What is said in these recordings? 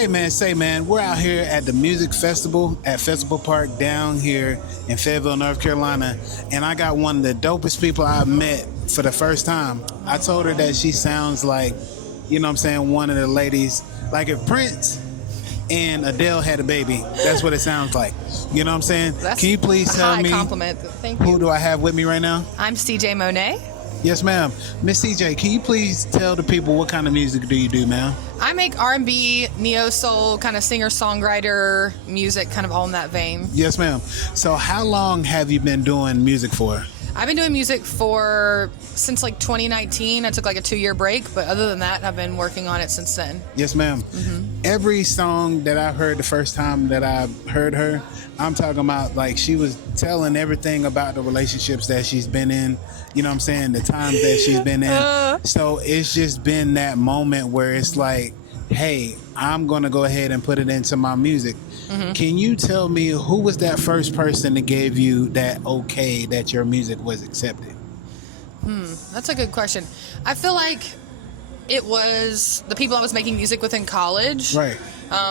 Hey man, say man, we're out here at the music festival at Festival Park down here in Fayetteville, North Carolina, and I got one of the dopest people I've met for the first time. I told her that she sounds like, you know what I'm saying, one of the ladies, like if Prince and Adele had a baby, that's what it sounds like. You know what I'm saying? That's Can you please tell me compliment. Thank you. who do I have with me right now? I'm Monet. Yes, ma'am. Miss CJ, can you please tell the people what kind of music do you do, ma'am? I make R&B, neo soul, kind of singer-songwriter music, kind of all in that vein. Yes, ma'am. So how long have you been doing music for? I've been doing music since like 2019. I took like a 2-year break, but other than that, I've been working on it since then. Yes, ma'am. Every song that I heard the first time that I heard her, I'm talking about like she was telling everything about the relationships that she's been in, you know what I'm saying, the times that she's been in. So it's just been that moment where it's like, hey, I'm going to go ahead and put it into my music. Can you tell me who was that first person that gave you that okay that your music was accepted? That's a good question. I feel like it was the people I was making music with in college. Right.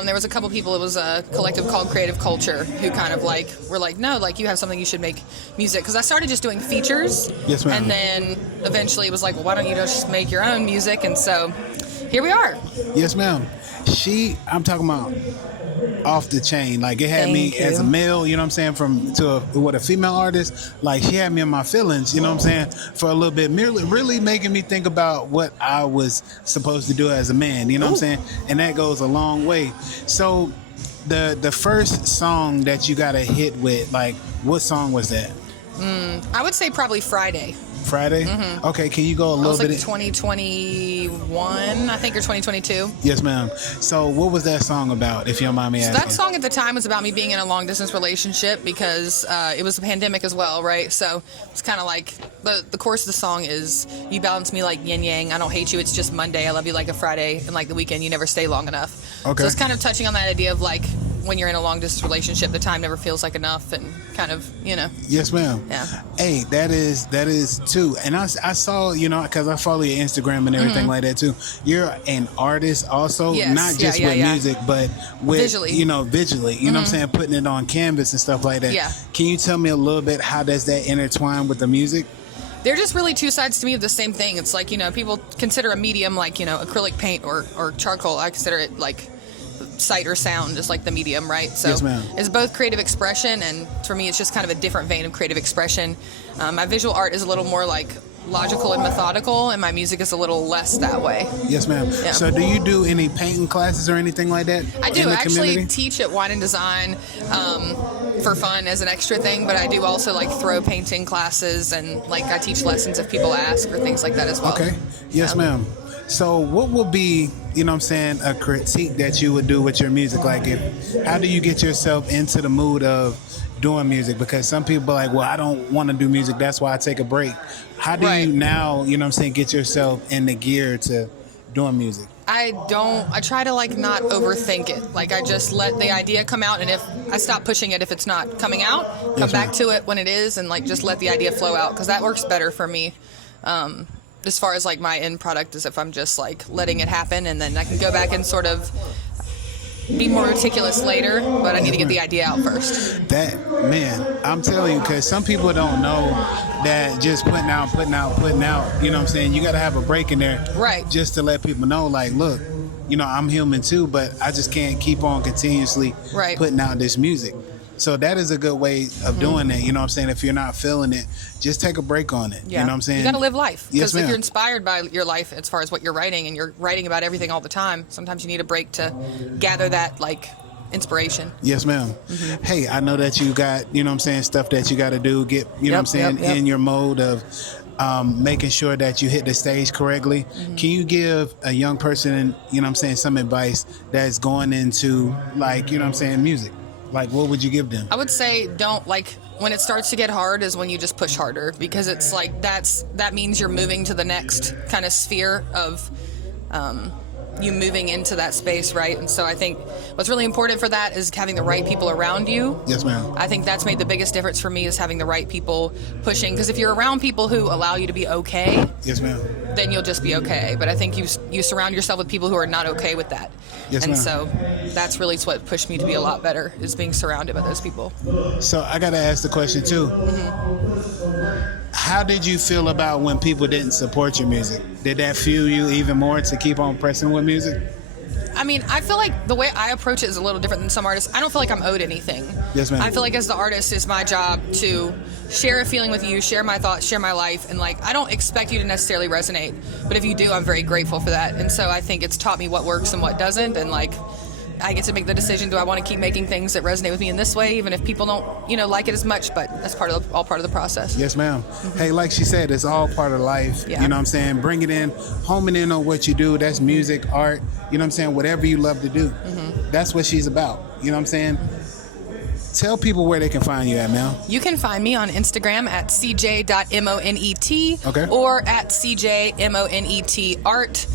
There was a couple people, it was a collective called Creative Culture, who kind of like were like, no, like you have something, you should make music. Because I started just doing features. Yes, ma'am. And then eventually it was like, well, why don't you just make your own music? And so here we are. Yes, ma'am. I'm talking about off the chain. Like it had me as a male, you know what I'm saying, a female artist. Like she had me in my feelings, you know what I'm saying, for a little bit, really making me think about what I was supposed to do as a man, you know what I'm saying? And that goes a long way. So the first song that you got a hit with, like what song was that? I would say probably Friday. Friday? Okay, can you go a little bit? It was like 2021, I think, or 2022. Yes, ma'am. So what was that song about, if you don't mind me asking? That song at the time was about me being in a long-distance relationship because it was a pandemic as well, right? So it's kind of like, the chorus of the song is, you balance me like yin-yang, I don't hate you, it's just Monday, I love you like a Friday, and like the weekend, you never stay long enough. Okay. So it's kind of touching on that idea of like, when you're in a long-distance relationship, the time never feels like enough, and kind of, you know. Yes, ma'am. Yeah. Hey, that is too. And I saw, you know, because I follow your Instagram and everything like that too. You're an artist also, Yes. not just with music, but with visually. You know, visually. You know what I'm saying, putting it on canvas and stuff like that. Yeah. Can you tell me a little bit how does that intertwine with the music? They're just really two sides to me of the same thing. It's like, you know, people consider a medium like, you know, acrylic paint or charcoal. I consider it like sight or sound, just like the medium, right? So yes, ma'am. It's both creative expression, and for me it's just kind of a different vein of creative expression. My visual art is a little more like logical and methodical, and my music is a little less that way. Yes, ma'am. Yeah. So do you do any painting classes or anything like that? I do actually community? teach at Wine and Design for fun as an extra thing, but I do also like throw painting classes, and like I teach lessons if people ask or things like that as well. Okay. Yes, ma'am. So what would be, you know what I'm saying, a critique that you would do with your music? Like how do you get yourself into the mood of doing music? Because some people are like, well, I don't want to do music, that's why I take a break. How do you now, you know what I'm saying, get yourself in the gear to doing music? I try to like not overthink it. Like I just let the idea come out, and if I stop pushing it, if it's not coming out, come back to it when it is, and like just let the idea flow out, because that works better for me. As far as like my end product is if I'm just like letting it happen, and then I can go back and sort of be more meticulous later, but I need to get the idea out first. That, man, I'm telling you, because some people don't know that just putting out, you know what I'm saying, you got to have a break in there. Right. Just to let people know, like, look, you know, I'm human too, but I just can't keep on continuously putting out this music. So that is a good way of doing it. You know what I'm saying? If you're not feeling it, just take a break on it. Yeah. You know what I'm saying? You got to live life. Yes, Because if you're inspired by your life as far as what you're writing, and you're writing about everything all the time, sometimes you need a break to gather that like inspiration. Yes, ma'am. Hey, I know that you got, you know what I'm saying, stuff that you got to do, get, you know what I'm saying, in your mode of making sure that you hit the stage correctly. Can you give a young person, you know what I'm saying, some advice that's going into like, you know what I'm saying, music? Like, what would you give them? I would say don't, like, when it starts to get hard is when you just push harder, because it's like that means you're moving to the next kind of sphere of you moving into that space, right? And so I think what's really important for that is having the right people around you. Yes, ma'am. I think that's made the biggest difference for me, is having the right people pushing. Because if you're around people who allow you to be okay, Yes, ma'am. then you'll just be okay. But I think you surround yourself with people who are not okay with that. Yes, and ma'am. so that's really what pushed me to be a lot better, is being surrounded by those people. So I got to ask the question too. How did you feel about when people didn't support your music? Did that fuel you even more to keep on pressing with music? I mean, I feel like the way I approach it is a little different than some artists. I don't feel like I'm owed anything. Yes, ma'am. I feel like as the artist, it's my job to share a feeling with you, share my thoughts, share my life, and like I don't expect you to necessarily resonate, but if you do, I'm very grateful for that. And so I think it's taught me what works and what doesn't, and like I get to make the decision: do I want to keep making things that resonate with me in this way, even if people don't, like it as much? But that's all part of the process. Yes, ma'am. Hey, like she said, it's all part of life. Yeah. You know what I'm saying? Bring it in, homing in on what you do. That's music, art. You know what I'm saying? Whatever you love to do. That's what she's about. You know what I'm saying? Tell people where they can find you at, Mel. You can find me on Instagram at cj.monet, Okay. or at cjmonet art.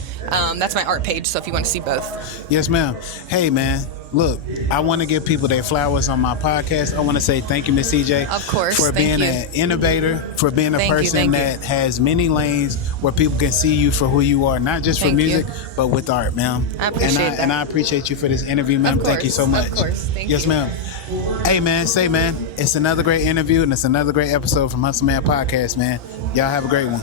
That's my art page, so if you want to see both. Yes, ma'am. Hey, man. Look, I want to give people their flowers on my podcast. I want to say thank you, Miss CJ. Of course, for thank being you. an innovator, for being a Thank you, person thank you. that has many lanes where people can see you for who you are, not just for Thank you. music, but with art, ma'am. I appreciate that. And I appreciate you for this interview, ma'am. Of Thank you so course, much. of course. Thank yes, you. ma'am. Hey, man, it's another great interview and it's another great episode from Hustle Man Podcast, man. Y'all have a great one.